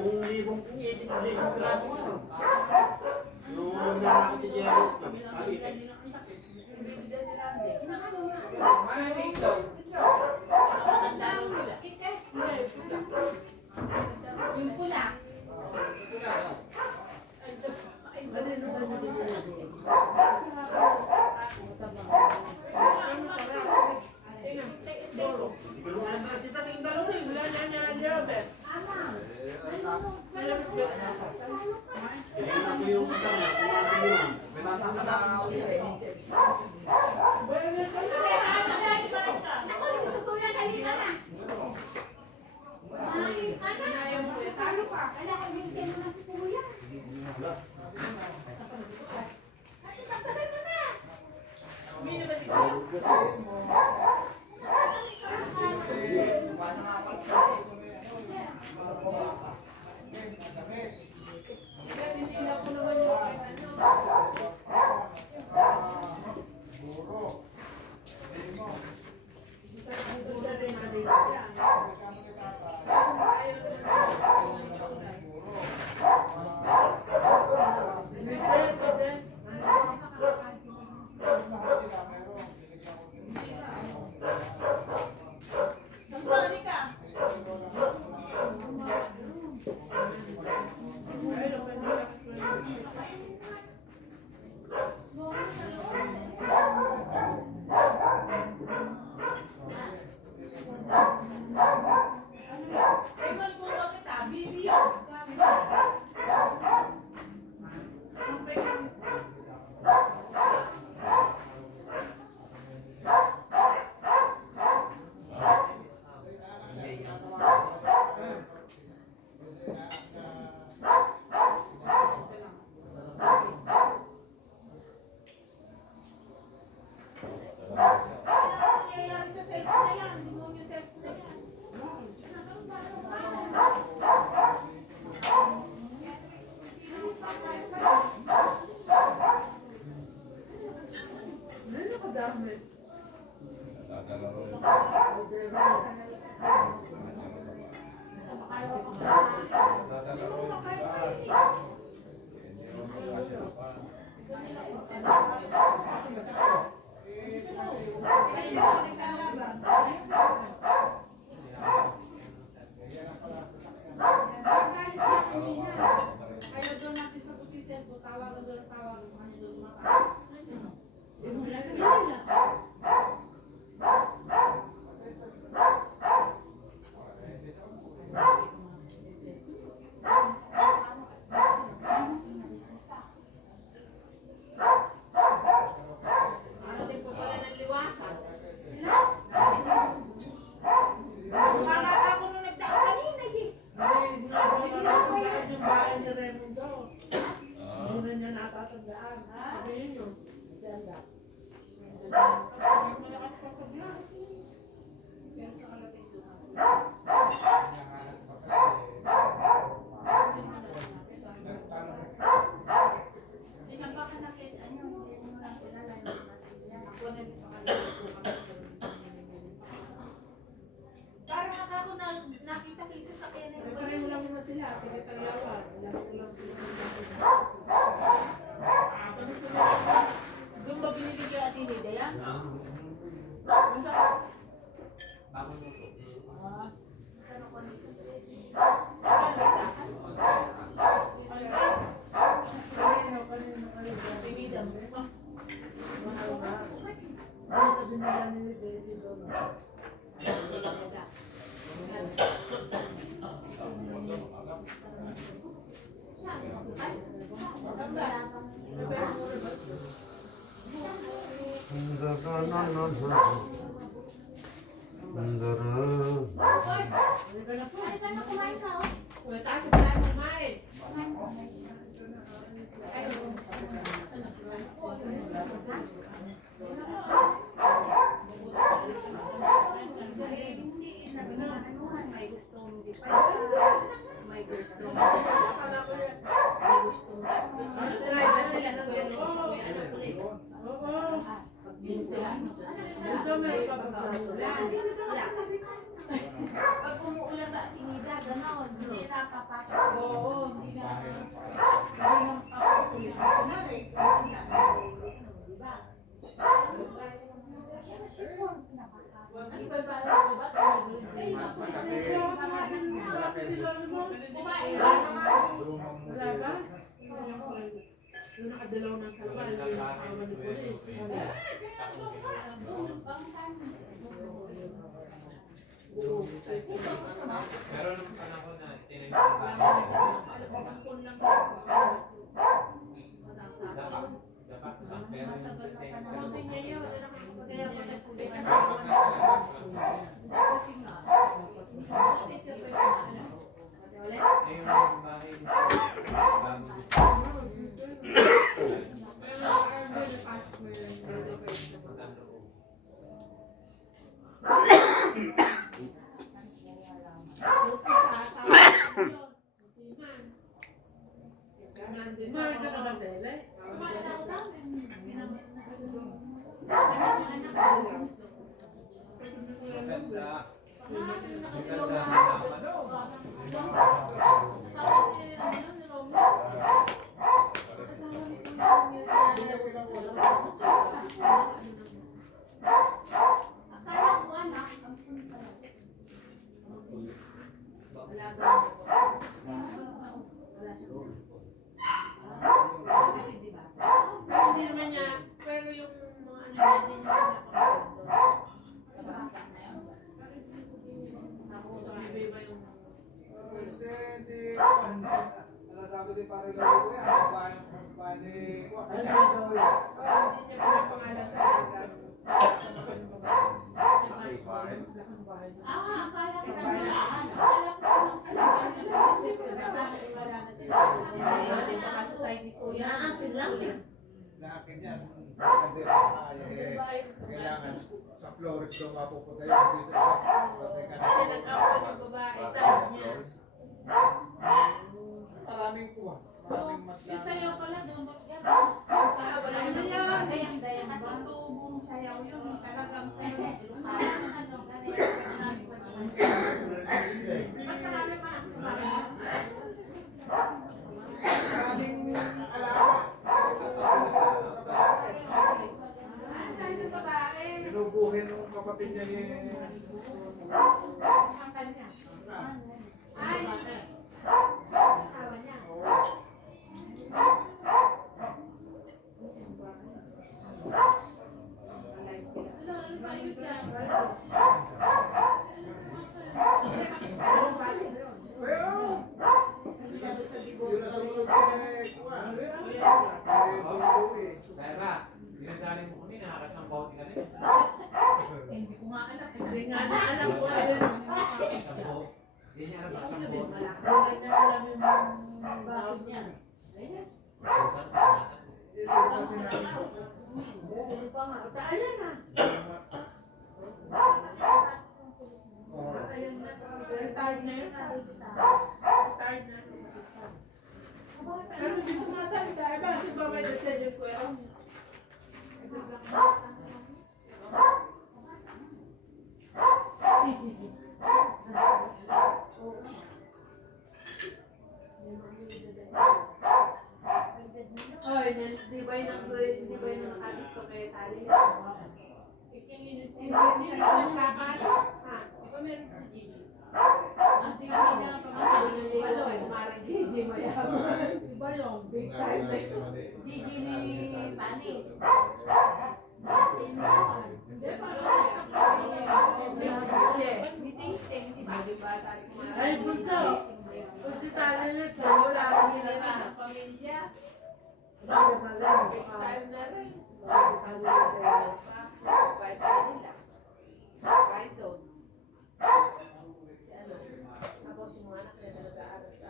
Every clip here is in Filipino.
libong grado yun. Yung nangyari si Jerry, sabi eh. Yung pula. Wala ba? Doon nakadalaw ng kalma. Yung awa ni Police. Meron ng panahon na tinignan kailangan sa Florida daw mapupunta yun dito Kasi nag-awal yung babae, sabi niya. maraming kuha, maraming matla. Yung sayaw pala, dumag yan. Wala Ano na yun? yan. Katutubong sayaw yun. Talagang Ba't marami pa? Maraming alaga. Binubuhin ng kapatid niya yung Hindi nga na alam ko ayun. Hindi nga alam yung bakit niya. Ayan na. Ayan na. Retired na yun. Retired na. Pero hindi ko matawid tayo. Bakit ba may detalye ko yun? Ay, di ba yung nakakit ko kay Tali? Hindi naman kakala. Ha? Di ba meron sa Gigi? Ang sige niya pa mga kumarang Gigi mayaman. Di ba yung big time na yun? Gigi ni Pani. Ay, bunso! Kung si Tali nito, wala kang hinala ng pamilya. Big time na rin. Kahit doon. Tapos yung mga anak niya na nag-aaral sa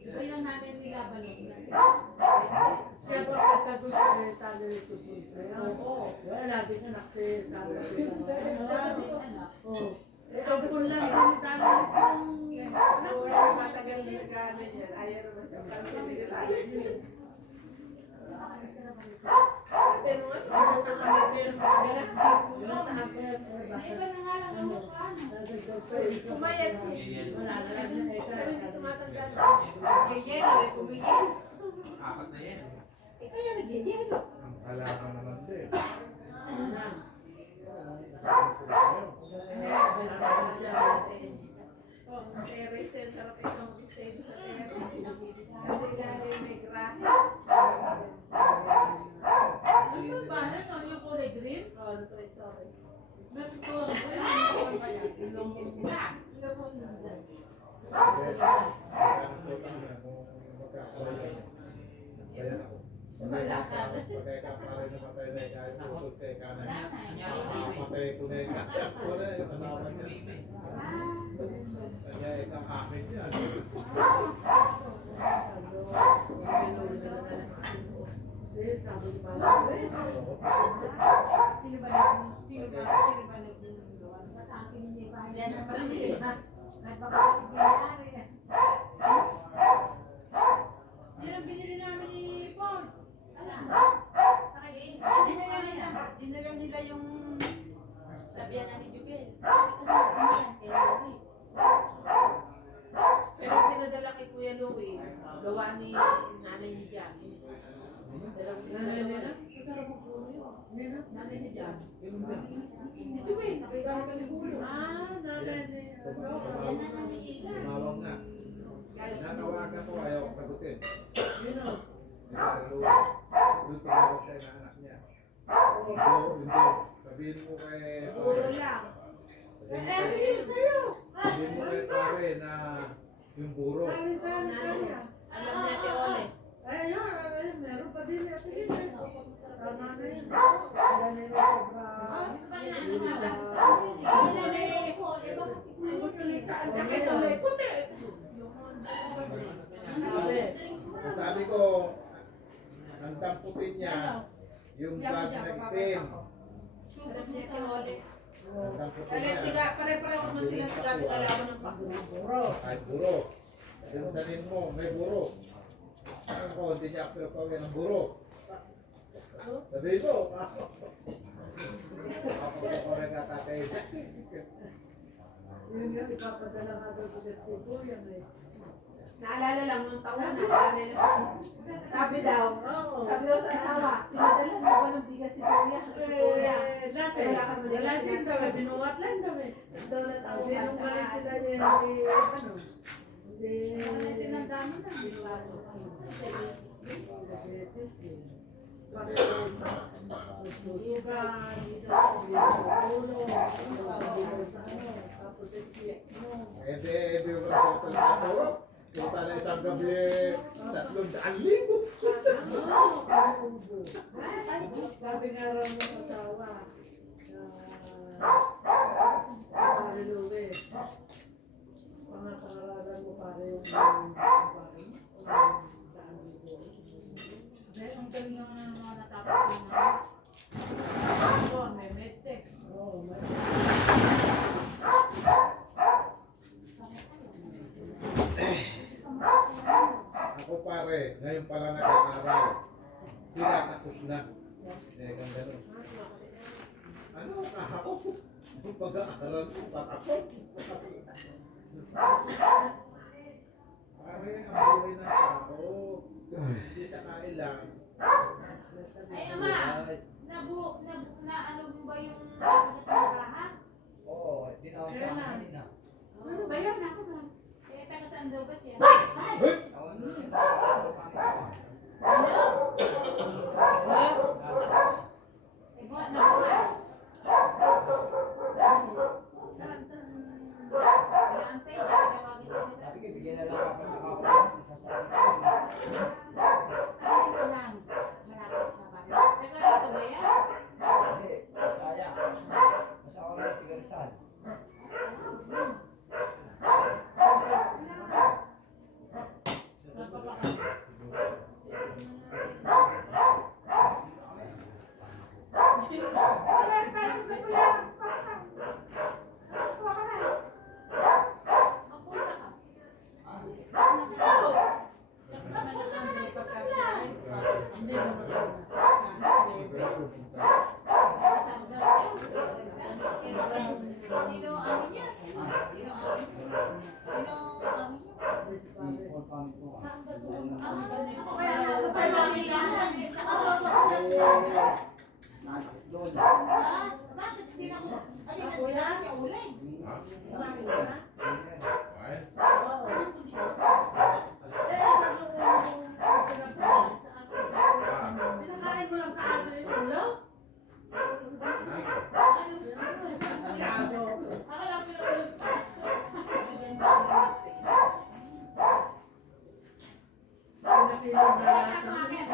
Ito yung namin nilabalog na. siya ba pagkagusto na yung Tali nito bunso? Oo. Wala din anak si Sara. Oo. Eh, ang kulang din ni Tali nito. Wala matagal na nag-ano niya. Ayaw naman sa kanila nila. Pero ano nakalit niya yung pagkira? Iba na nga lang ang mukha. Pumayat siya. Wala na lang na ito. Pero hindi tumatanda na. Yelo eh, kumigil. Apat na yan. Ito yung nag-yelo. ang alaga naman din. Ano na? kalaban ng Buro. Ay, buro. Dandanin mo, may buro. Ano ko, hindi niya ako ng buro. Sabi mo, ako ko rin katatay. Yun nga, ipapadala nga daw sa dito yan eh. Naalala lang nung taon, naalala lang. Sabi daw sa asawa, pinadala mo ba ng bigas si Kuya? Si Kuya. Lasin daw, binuwat lang daw eh. Daw na tao Hindi nung kami sila niya, ano, hindi. tinandaan mo na. Ede yung rasotan na ito. Kita na isang gabi, 300,000. Sabi nga raw ng asawa, pare Louie, pangapangaralan mo pare yung pare. Ang galing ng mga natapos ko na. Ako, may medtech. Oo, may Ako pare, ngayon pala nag-aaral. Sila tapos na. Teka, gano'n. Ano ako? Yung pag-aaral ko, patapos. Pare, ang buhay ng tao. Hindi ka kailangan. Ay, Ama! Na ano mo ba yung nagpapagahan? Oo, hindi na ako sa kanina. Bayan ako ba? Eh, taga saan daw ba siya? Hey! Eh, buwan na buwan. Sabi ko, bigyan na lang ako ng ako. Hindi, sayang. Mas ako lang tigarisan. Doon. pinakain mo lang sa akin yung ulo. Pinakilang na lahat ng ulo.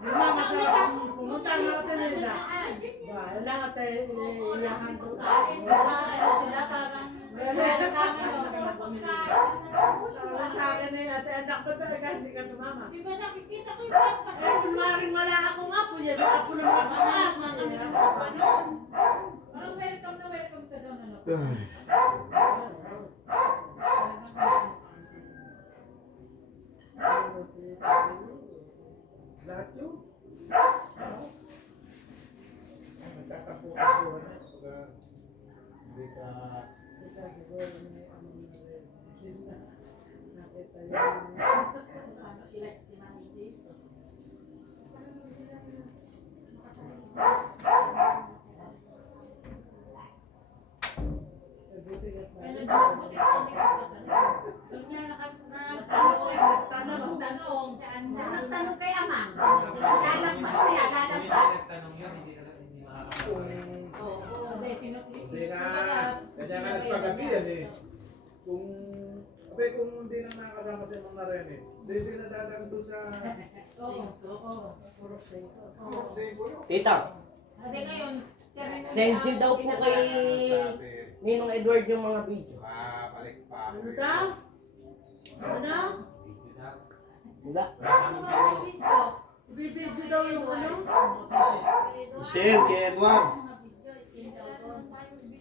Di ba, masarap pumunta ang mga kanila. Ba, lahat ay iyakan ko. Sa akin ay ate anak ko talaga, hindi ka sumama. Eh, kunwaring wala akong apo yan, ako na Lahat yun. Nagtatapo-tapo na. Hindi ka... Nagtanong kay Ama. Lalagpas siya, lalagpas. Tanong yun, hindi makakapag. Hindi na. Kanya nga Send nyo daw po kay Ninong Edward yung mga video. Balik pa. Ano daw? Ano? Wala. Bibidyo daw yung ano? Share kay Edward.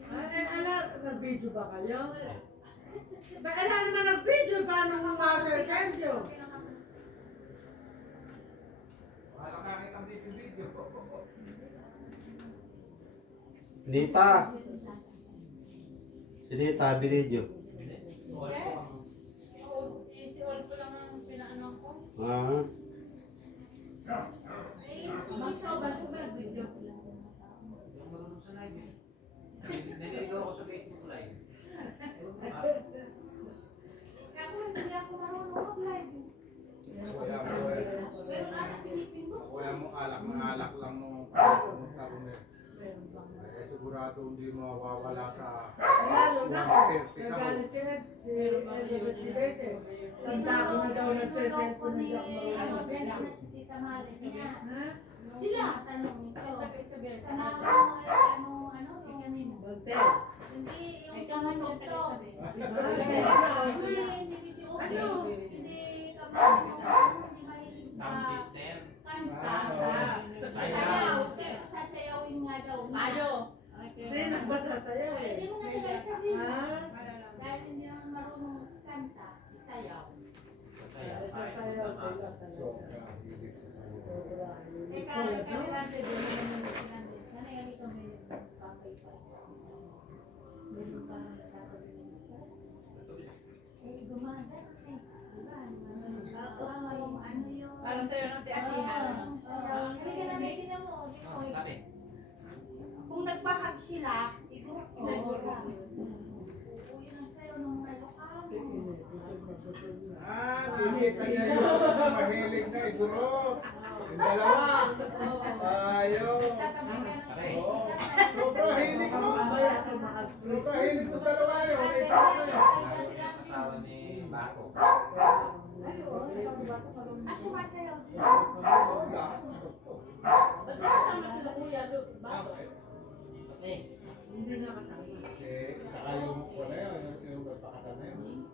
Ay, ala, nag-video ba kayo? Ba, ala naman nag-video, paano mo ma-send yun? Wala kakit ang video. Dita. Si Dita, binidyo. Ah. Naliligaw ako sa Facebook Live. Kuya mo alak lang mo. Sigurado hindi mawawala sa Lalo na, nagalit siya, si Elizabeth Silete. Tanda ko na daw nagsesend ko na daw marunong. Ha? Sila, tanong ito. Bonte. Hindi yung tanong ito. Sound system. Kasi nagbasa sa'yo eh. Ha? Masaya. Sasayaw sila talaga. Parang sa'yo ng tiatihan. Sabi. Kung nagpahag sila, siguro Nakita niya yung mahilig na iguro. Yung dalawa. Ayaw. Oo. Sobra hilig mo. Sobra hilig mo dalawa yun. Nakita mo yun. Asawa ni Bato. Wala. Hindi na kasama. Saka yung wala yun. Yung nagpakata na yun.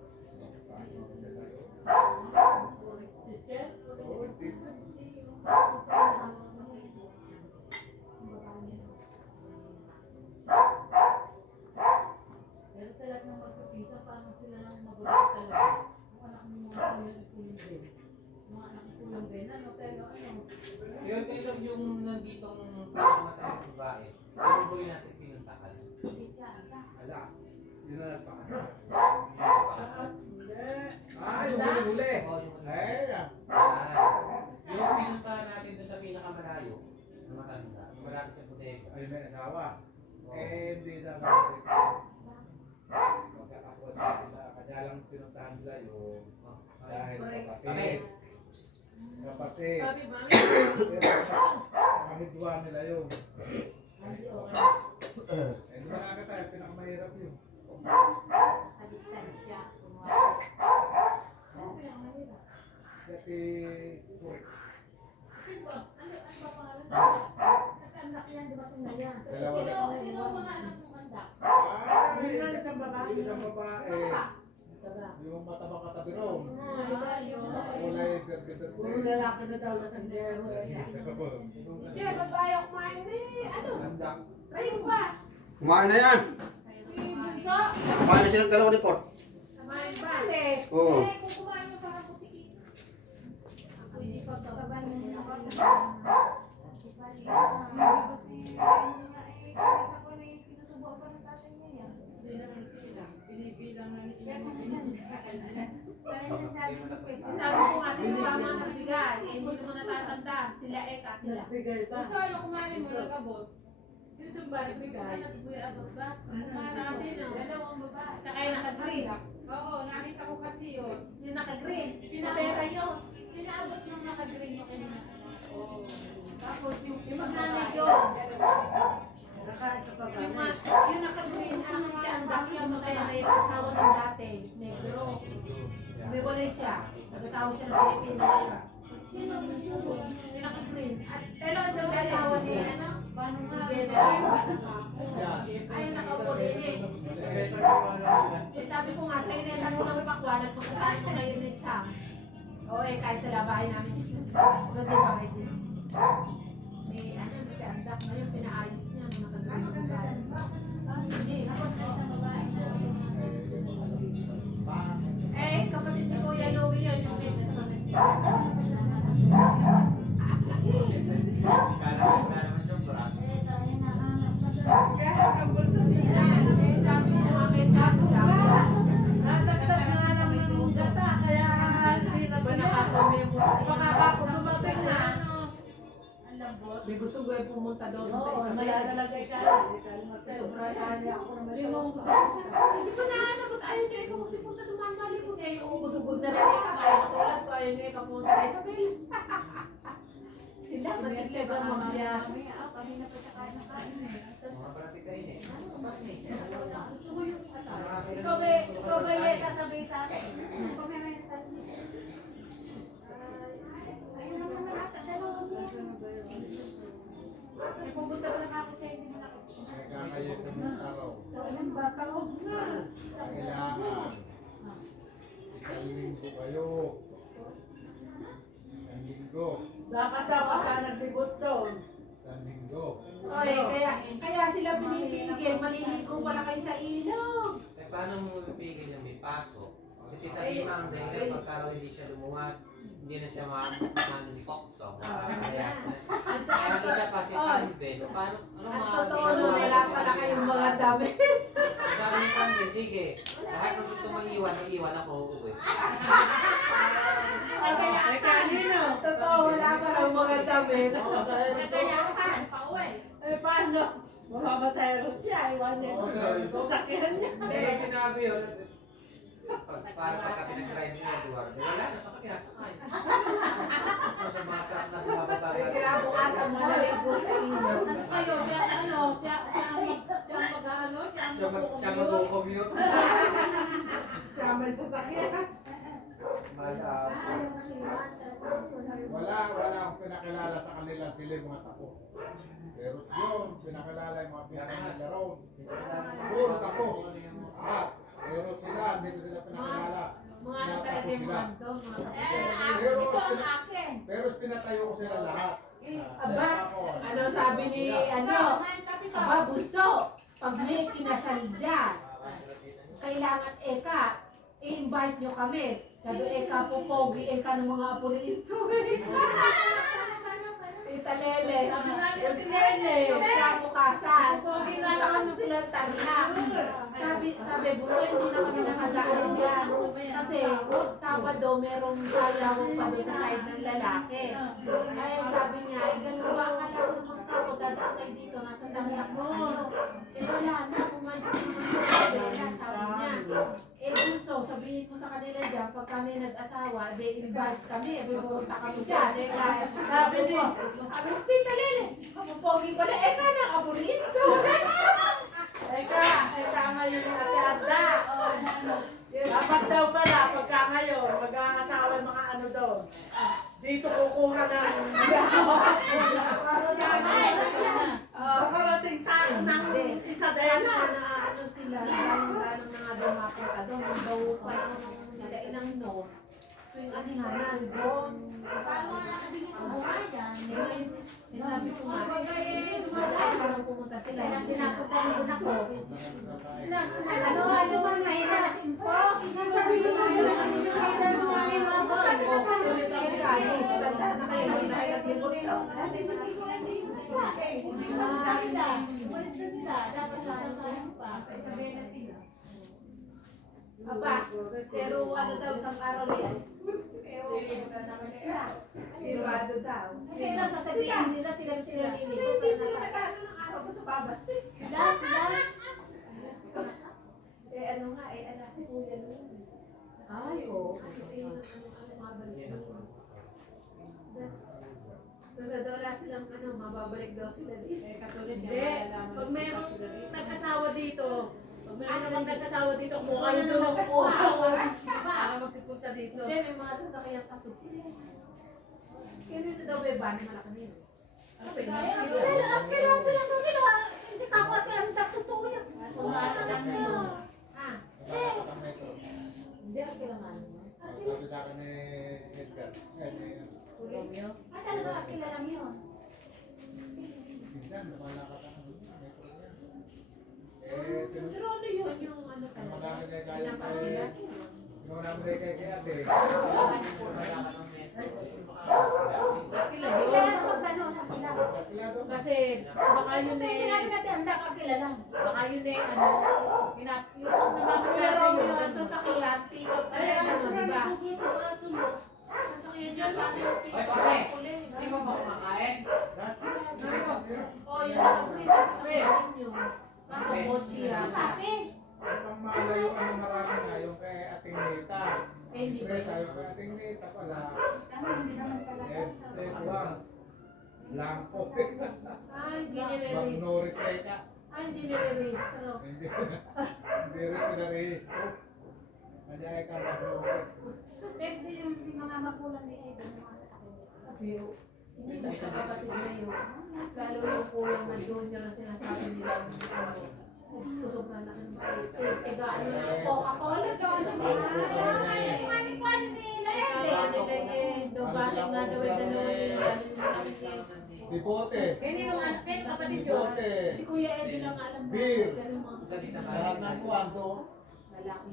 Pero sa lahat ng magpapisa, paano sila lang mabuti talaga? Ang anak mo mga kulang din. Mga anak ko kulang din. Ano, pero ano? Yun kayo yung nanditong pinamatay ng babae. Yung buhay natin pinuntahan. Wala. Yun na nagpakata. Hindi. Yung huli-huli. Oo, yung huli. Ay, yan. Yung pinuntahan natin doon sa pinakamalayo. Na matanda. Yung malapit sa bodega. Ay, may asawa. Hindi na magkakapos sila. Kanya lang pinuntahan nila yung dahil kapatid. Kapatid. Sabi, mami. Kahidwa nila yun. Hindi, okay. Hindi ba nakita tayo, pinakamahirap yun. Kasi, dalawa na. Hindi lang isang babae. Yung isang babae, yung matabang katabi ron. Kulay ganda-ganda. Puro lalaki na daw na tandero. Hindi, babae ako kumain eh. Ano? Ganda. Kayo ba? Kumain na yan. Si Bunso? Kumain na silang dalawa ni Port. Kumain ba? Oo. Eh, kung kumain mo parang putik. Ako hindi pa kababan mo ako. Sabi ko nga sa'yo, tama ang nagbigay. Eh, hindi mo natatanda. Sila Eka, sila. Bigay pa. Gusto ano kumain mo, nag-abot. Yung sumba, nagbigay. Nag-abot ba? Marami na. Dalawang babae. Saka yung naka-green. Oo, nakita ko kasi yun. Yung naka-green. Pinapera yun. Pinaabot ng naka-green yung kanina. Oo. araw. Walang batang na. Kailangan. Isang linggo kayo. Isang linggo. Dapat daw ka naglibot doon. Isang linggo. Oy, kaya sila pinipigil, maliligo pala kayo sa ilog. Eh, paano mo pipigil yung may pasok? Si Tita Lima ang dahilan pagka hindi siya lumuwas, hindi na siya manuntok. Kaya isa pa si Tanben, paano, At mga totoo nun, wala pala kayong mga dami. Sabi ni Tanben, sige, lahat ng gusto maiwan, iiwan ako, uuwi. Ay, kanino? Totoo, wala palang mga dami. Nagayahan, pauwi. Eh, paano? Mamamasayro siya, iwan niya. Sakyan niya. Pero sinabi yun, para pagka pinag-try ni Eduardo, wala na siya kinasakay. Sa mga truck na bumababa. Kinabukasan mo naligo sa ilog. Kayo, siya Mag-commute. Siya may sasakyan. Wala akong pinakilala sa kanila sila yung mga tapo. Pero yun, pinakilala yung mga pinakanilaro. Puro tapo. Pero sila, hindi ko sila pinakilala. Mga ano talaga yung mga to, mga Pero pinatayo ko sila lahat. Aba, ano sabi ni, aba, buso, pag may kinasal dyan, kailangan i-invite nyo kami. Sabi, pupogi, ng mga apuliso. Tita Lele, kamukasan. Saka silang tarihan. Sabi, buso, hindi na kami nakadaan dyan. Kasi, Sabado, merong sayaw pa doon sa side ng lalaki. Ay, sabi niya, ganun ba ang alam mo magkako, dadaan kayo dito, nasa danglak mo kayo. Wala na, kumantin mo yung kabela, sabi niya. Buso, sabihin mo sa kanila dyan, pag kami nag-asawa, invite kami, pupunta kami dyan. Sabi niya, Tita Lele, kamupogi pala, na, abuliso. Ngayon yung ate-ata. Dapat daw pala, pagka ngayon, mag-aasawa yung mga ano doon. Dito kukuha ng makarating tayo ng Isabela. Ano sila, ganong nga daw mapunta doon, ang daw pa nila inang no. Tuwing anihanan doon. Paano nga nakabigyan ng buhay yan? Sabi ko nga, parang pumunta sila. Tinapunta ng doon ako. Ano ba nahirasin po? Sabi ko nga, ano ba ulit ang guys. Ganda na kayo, nahirasin po ito. Aba, pero ano daw, isang araw yan. Sirado daw. Hindi lang sasabihin nila sila nilito. Hindi sila nagkano ng araw ko sa babat. Sila. Ano nga, anak si Kuya Luis. Ay, oo. Wala silang mababalik daw sila dito. Hindi. Pag mayroong nag-asawa dito, kung kayo doon ang kukuha. Para magsipunta dito. Hindi, may mga sasakyan kasi sila. Kaya dito daw beban, malaki nyo. Ano ba yun? Hindi ka ako at kaya sa totoo yan. Hindi ako kailangan mo. Sabi sa akin ni Edgar. Romeo? Talaga kilala mo yun? Minsan, lumalakad ang Pero ano yun yung ano talaga? Pinapakilala. Nung namin kay ate. Kilala na magkano na kilala. Kasi baka yun Sinabi natin, ang nakakilala. baka yun pero yung sasakyan, pick up na yan, di ba? Sasakyan dyan, sabi yung pick up. Hindi mo ba kumakain? O, yun ang pinasasakyan nyo. Kaso mochi yan. Ang malayo ang marami na yung kay Ating Nita. Hindi ba Tayo yun? kay Ating Nita pala. Lang. Langko. Hindi nire-raise. Magnori ka. Hindi nire-raise. Pero, Hindi rin pinarehistro. Kaya ka magnori. Pwede yung mga magulang ni Edo. view. Hindi ka kapatid na yun. Lalo yung kulang na junior na sinasabi nila. Tita Lahat Mali. ng kuwanto,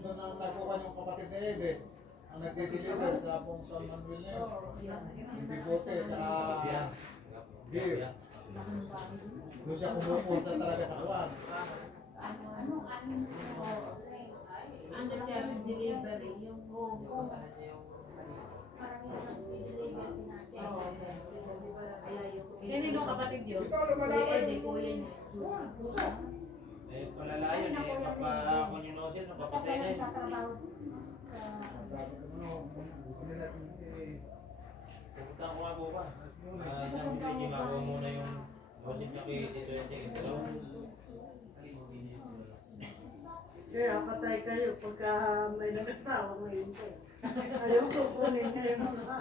doon ang nakuha yung kapatid ni Ede. Ang nagdideliver sa pong San Manuel na yun. Hindi bote, saka beer. Doon siya kumukusa talaga sa kuwan. Ano siya, delivery, yung Sino yung kapatid yun? Ito, Si lumalaban Eddie, yung kuya niya. Eh, palalayan eh. Pagpa-kunyunosin, kapatay na yun. Sabi ko, ano, bumili natin Pupunta ko nga bukas. Hindi ginagawa muna yung budget niya kay Tito Ete. Kaya patay kayo pagka may nag-asawa ngayon ko. Ayaw ko kunin kayo mga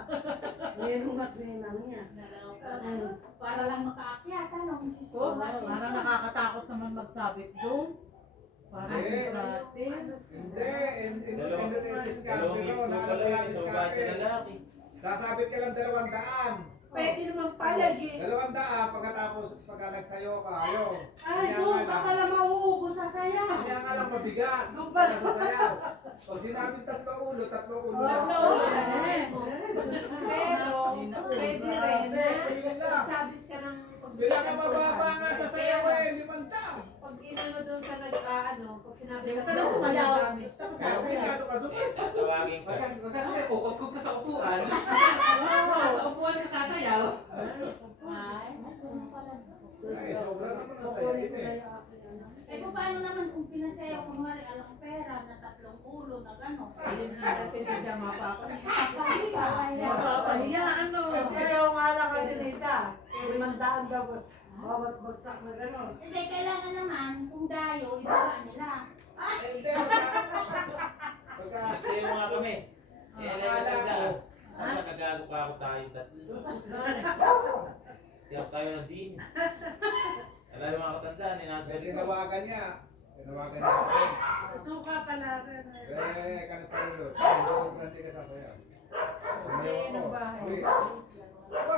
ninong at ninang niya. Para lang makaakyat, ano? Oh, parang nakakatakot naman magsabit doon. Parang gratis. Hindi, Dalawang ito pala yun. So, bakit sa lalaki? sasabit ka lang 200. Pwede naman pala, 200 pagkatapos pagka nagsayo ka, ayaw. Ay, doon ka pala mauubos sa saya. Kaya nga lang mabigat. Doon pala. Sasayaw. Pag sinabi 3 ulo lang. Pero, pwede rin. Yun lang. Sabit ka ng Pinakamababa nga sa sayaw eh, 500. Pag inano doon sa nag-ano, pag sinabi ka Tanong sumayaw. Kaya obligado ka doon. Tawagin ko. Kukot ka sa upuan. Sa upuan ka sasayaw. Ay, sobra naman ang sayaw eh. Eh, paano naman kung pinasayaw ko nga rin alang pera na 3 ulo na gano'n? natin sa jama pa ako. Mapapahiya, ano? Sayaw nga lang ka dinita. 500 dapat. Bawat bagsak na gano'n. Hindi, kailangan naman kung dayo, ibaba nila. Hindi, pagka Sayo mga kami. Eh, alam mo talaga. Nakagago pa ako tayo tatlo. Tiyak tayo ng din. Alam mo mga katandaan, tinawagan niya ako. Suka pala rin. Kanit pa rin doon. Hindi ka sasayaw. Umayaw ako. Uy. Aba,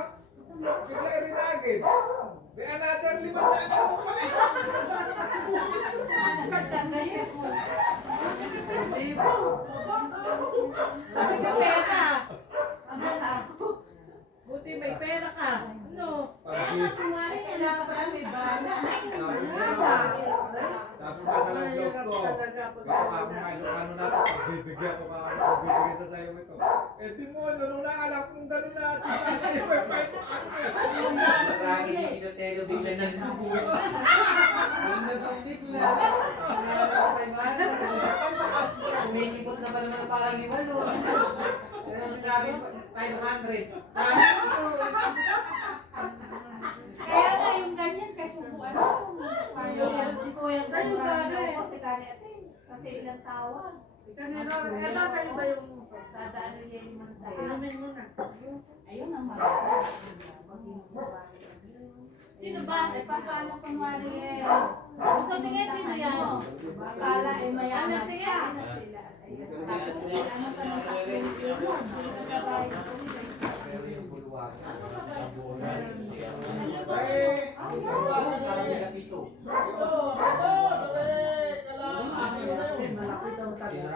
bigla rinagin. May another 500 mo pala. Buti ka pera. Buti may pera ka. Ano? Kaya kung nga rin, kailangan pala may bala. Sabi ka sa lang vlog ko. Kaya ako nga ano na ito. Pagbibigyan ko ka ano. Pagbibigyan sa sayo ito. Eh di mo, ano na alam kung gano'n natin. Sasayo may 500. Marami ni Tito Telo bigla na nabubuhat. Umingipot na pa naman parang iwan o. Kaya sinabi 500. Kaya nga yung ganyan, kasi subuan mo. Parang si Kuya Sa'yo ba, eh? kasi kanya kasi ilang tawa. Kanino? Ito sa iba yung Sada ano yan yung mga tawa. inumin mo na. Ayun ang mga. Sino ba? Eh, paano kunwari eh? Gusto tingin sino yan? Akala eh mayaman siya. Tapos ano ka ng Malaki daw tayo.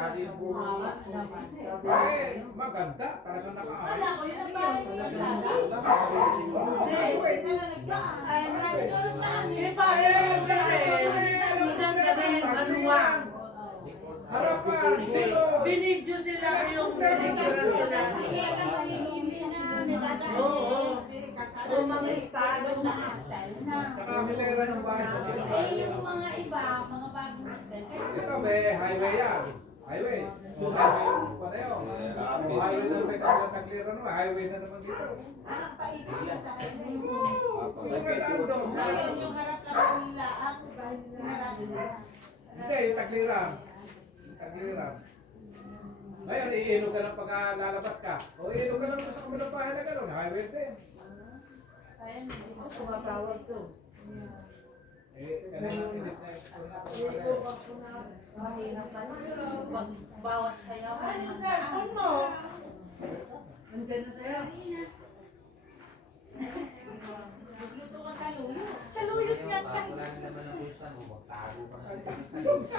Maganda. Talagang nakaayos. Wala ko yun ang bahay nila talaga. Ay, marami doon sa amin. Eh, paano maganda rin, maluwang. Harapan. Sino? Binidyo sila yung pelikula sila. Hindi ka mahihimbi na may dadaan. Oo. Kung mga estado na style na. Nakamilera ng bahay. Eh, yung mga iba, mga bagong style. Ito may highway yan. Highway. Highway yung panayo. Highway na may tagliran mo. Highway na naman dito. Anak pa ito sa highway. Maganda. Ayun yung harap lang nila. Ako dahil harap nila. Hindi, yung tagliran. Tagliran. Ngayon, iinog ka ng pagkalalabas ka. O iinog ka ng sa kabilang bahay na gano'n. Highway din. Kaya hindi ko Tumatawag to. Kanina init na Ito ako na mahirap pa na. pag bawat sayaw. Ano yung cellphone mo? Nandiyan na sa'yo. Nagluto ka sa luyo. Sa luyo yan ka. Wala na naman ang bulsa mo. Magtago ka na.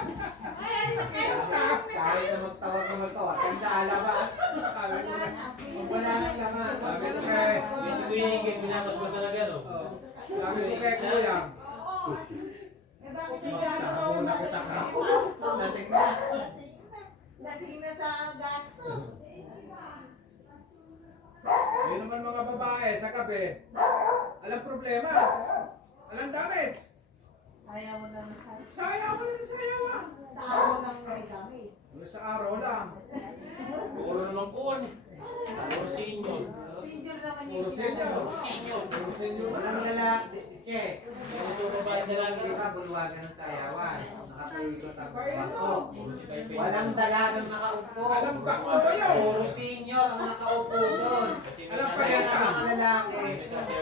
Walang dalagang nakaupo. Alam baklo yun. Puro senior ang nakaupo doon. Alam pa Kaya yan ka. mga lalaki,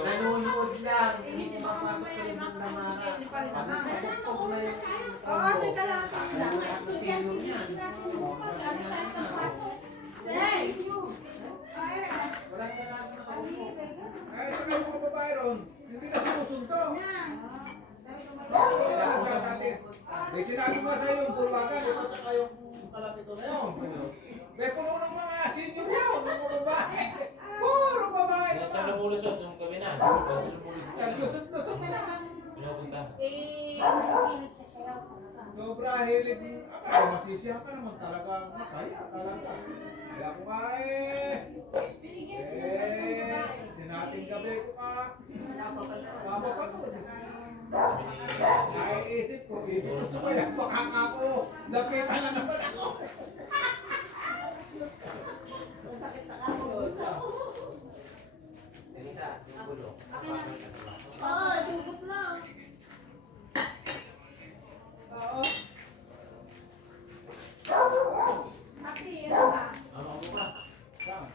nanonood lang, hindi mapasok sa ibang lamara. Pagpupog na yung Oo, teka lang. kakalakas na senior yan. Walang dalagang nakaupo. Ay, ito yung mga babae ron. Hindi na sinusunto. May sinabi mo sa iyo yung bulwagan, ito sa kayong kalapito na yun. May puno ng mga senior yun, mga babae. Puro babae. Nasa lumulusot nung gabi na. Naglusot-lusot. Pinapunta. Sobra hilig. Ay, masisiya ka naman talaga. Masaya talaga. Kaya ko nga sinating gabi ko ka. Mapapanood. Naiisip ko, ito kaya baka ako. Lapitan na naman ako. Ganita, yung bulok. Oo, sugod lang. Oo. Happy, ano ba? Ano mo ba? Saan?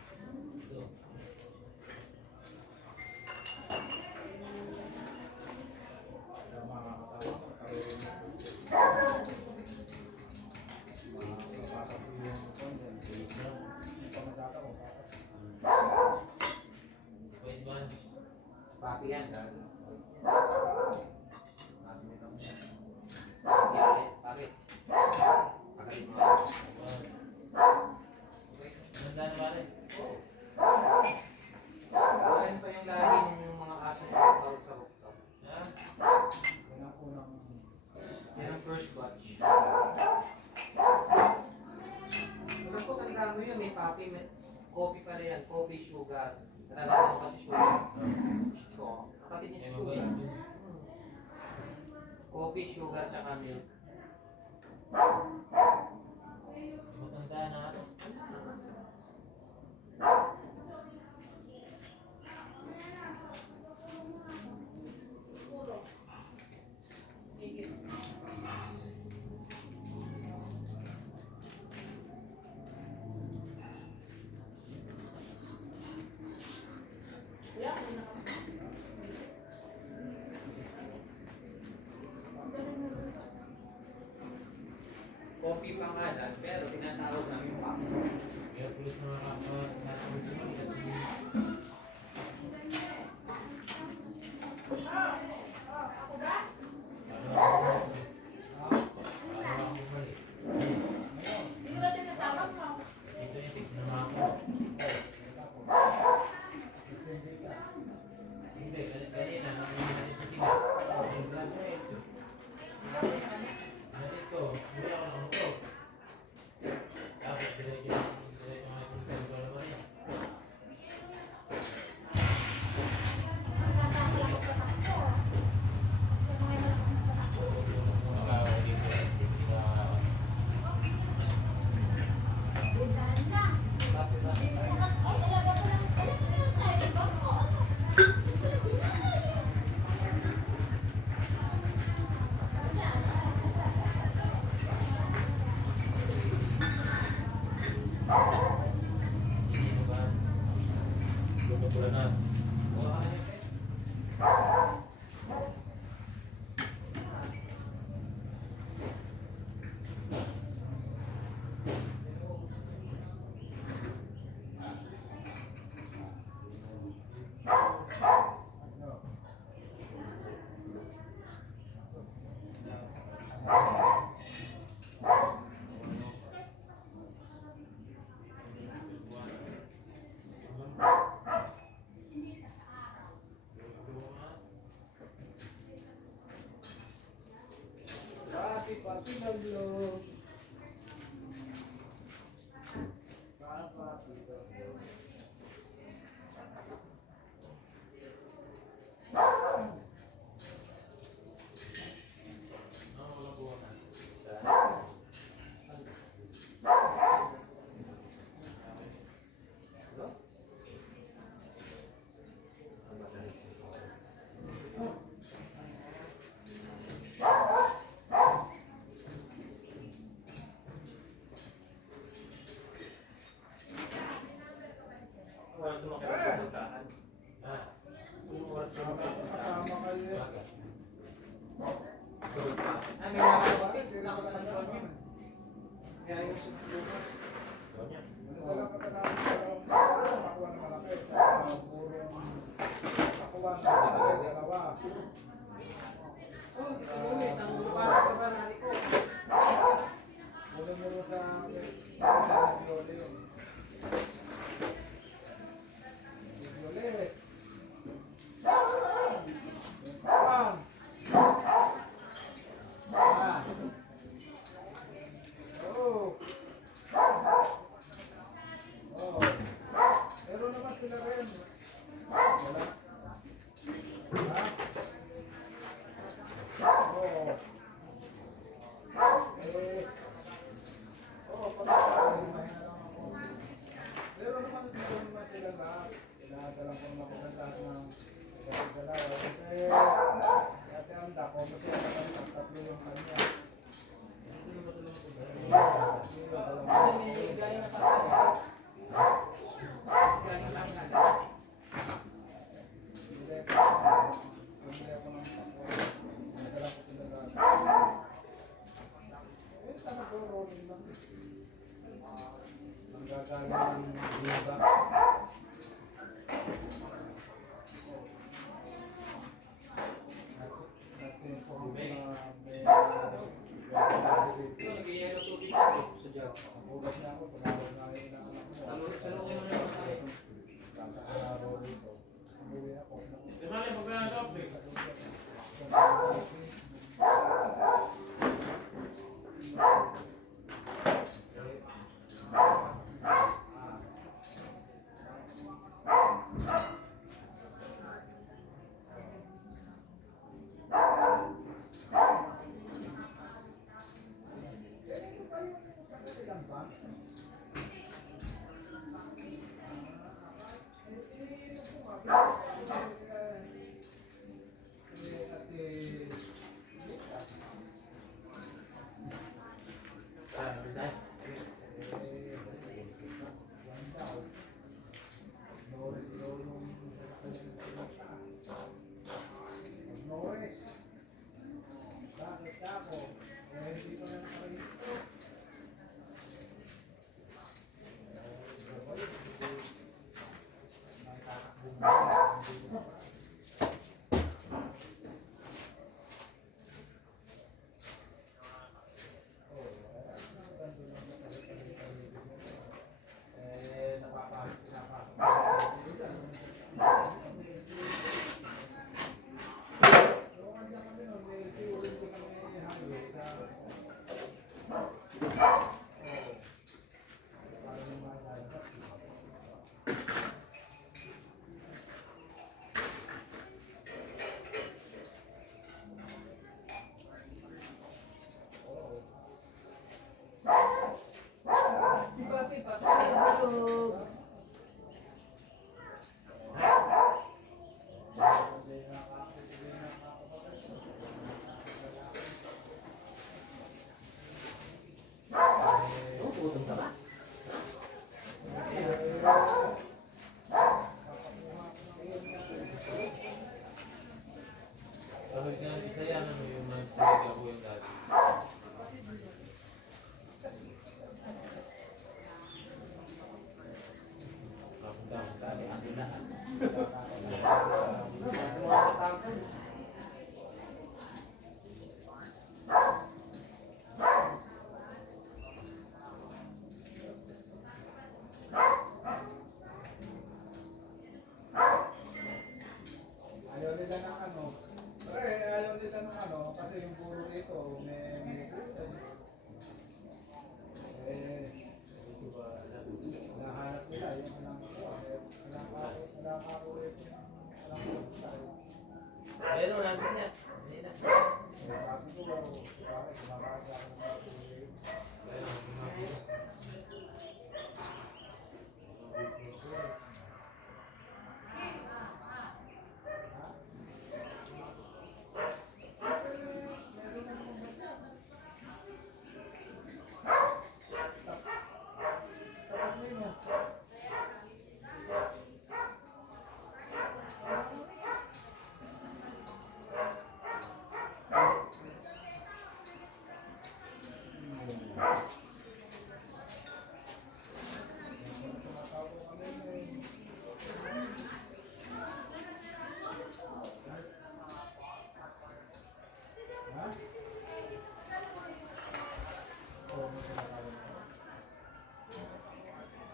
Wait man. Papi yan, dahil. Papi. Pagaling mo. Nandaan ba rin? Ayun pa yung lagi ng mga aso na tawag sa rooftop. Ha? Yan ang first batch. Alam ko, tandaan mo yun, may papi, may coffee pala yan, coffee, sugar. Nalalaman ko kasi sugar. So, kapatid niya Ay, si mabait. sugar. Coffee, sugar, tsaka milk. Matanda na ako. Coffee pangalan, pero tinatawag namin papi. Kaya pulis na Hindi ba tinatawag mo? Ito yung tignan ako. Hindi, kanina, nakikinig sila. Graduate. Ganito, hindi ako nakamuto. Tapos, diretso nga itong tempo naman yan. Lumapulan na. Papi, papi, naglo.